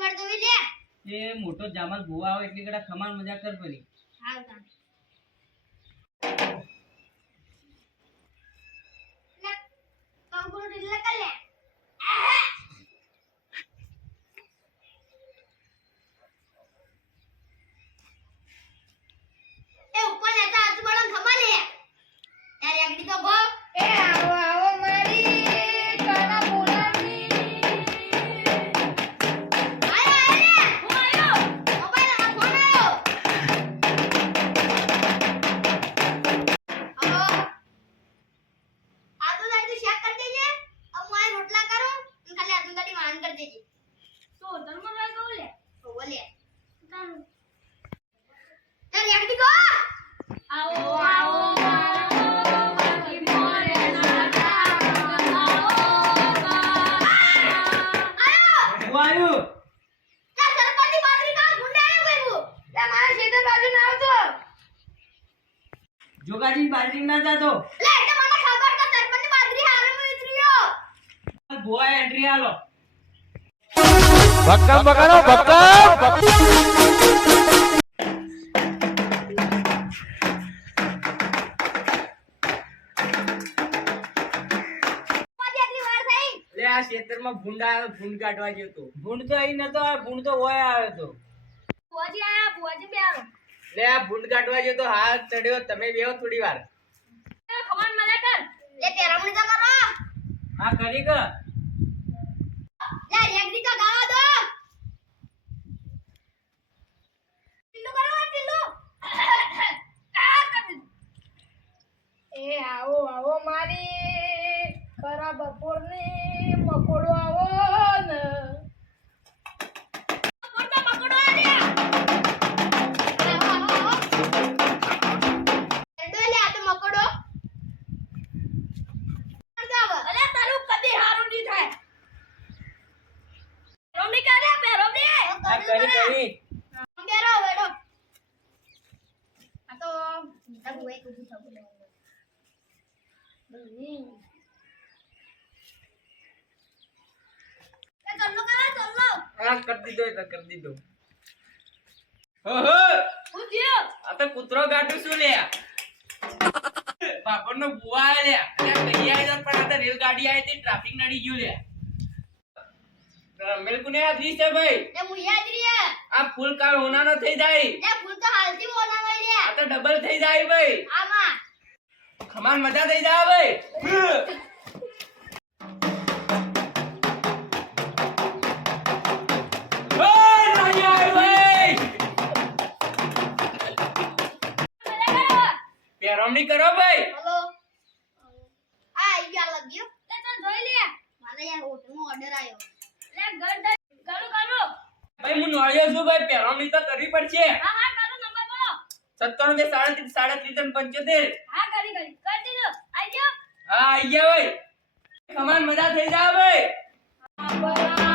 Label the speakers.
Speaker 1: વાર તો લે.
Speaker 2: એ મોટો જામલ ભૂવા આવે એટલી કડા ખમાન મજા કર પડી
Speaker 1: હા તા લે કંકુરો ઢીલા તો સરપંચની બાજરી
Speaker 3: ના
Speaker 2: જાતો. ભૂવા એન્ટ્રી આલો.
Speaker 4: ભક્કમ બકાનો ભક્કમ.
Speaker 2: આ ખેતરમાં ભૂંડ આવ્યો ભૂંડ કાઢવા ગયો તો. ભૂંડ તો અહીં નતો આવ્યો ભૂંડ તો હોય આવ્યો તો.
Speaker 3: ભુવાજી આયા ભુવાજી બે
Speaker 2: લે આ ભૂંડ કાઢવા ગયો તો હાથ ચડ્યો તમે બેહો થોડી વાર.
Speaker 3: ખવાન મજા કર.
Speaker 1: એ પેરામણી તો કરો.
Speaker 2: હા કરી કે
Speaker 1: લે રેગડી તો ગાવા દો. ટીલું કરો આ ટીલું
Speaker 3: એ આવો આવો મારી. ખરા બપોરની મકોડો આવો ને.
Speaker 1: મોટા ચલ્લો કરો ચલ્લો
Speaker 2: હા કરી દીધો એ તો દીધો. ઓહો
Speaker 3: હું.
Speaker 2: આ તો કૂતરો ગાઢું શું લે? પાપડ નો બુવા આયા લે. અરે કઈ આયા પણ આ તો રેલગાડી આવી હતી ટ્રાફિક નડી ગયું લે. કુને આ ત્રીસ છે ભાઈ?
Speaker 1: એ
Speaker 2: આ ફૂલ કાર થઈ જાય.
Speaker 1: એ ફૂલ તો હાલતી મોના લઈ લે
Speaker 2: આ તો ડબલ થઈ જાય ભાઈ.
Speaker 1: આમાં.
Speaker 2: ખમાન મજા થઈ જાય ભાઈ. પેરવણી કરો ભાઈ.
Speaker 1: હેલો. આ આઈ ગયા લગ્યો
Speaker 3: લે તો જોઈ લે.
Speaker 1: મારે યાર હોટલમાં ઓર્ડર આવ્યો
Speaker 3: લે ઘર દે કરું કરું.
Speaker 2: ભાઈ હું નોળિયો છું ભાઈ. પેરામી તો કરવી પડશે.
Speaker 3: હા હા કરો નંબર બોલો.
Speaker 2: સત્તાણું બે સાડત્રીસ સાડત્રીસ અને પંચોતેર.
Speaker 3: હા કરી કરી. કરી દીધો. આઈ ગયો?
Speaker 2: હા આઈ ગયા ભાઈ. ખમાન મજા થઈ જા ભાઈ.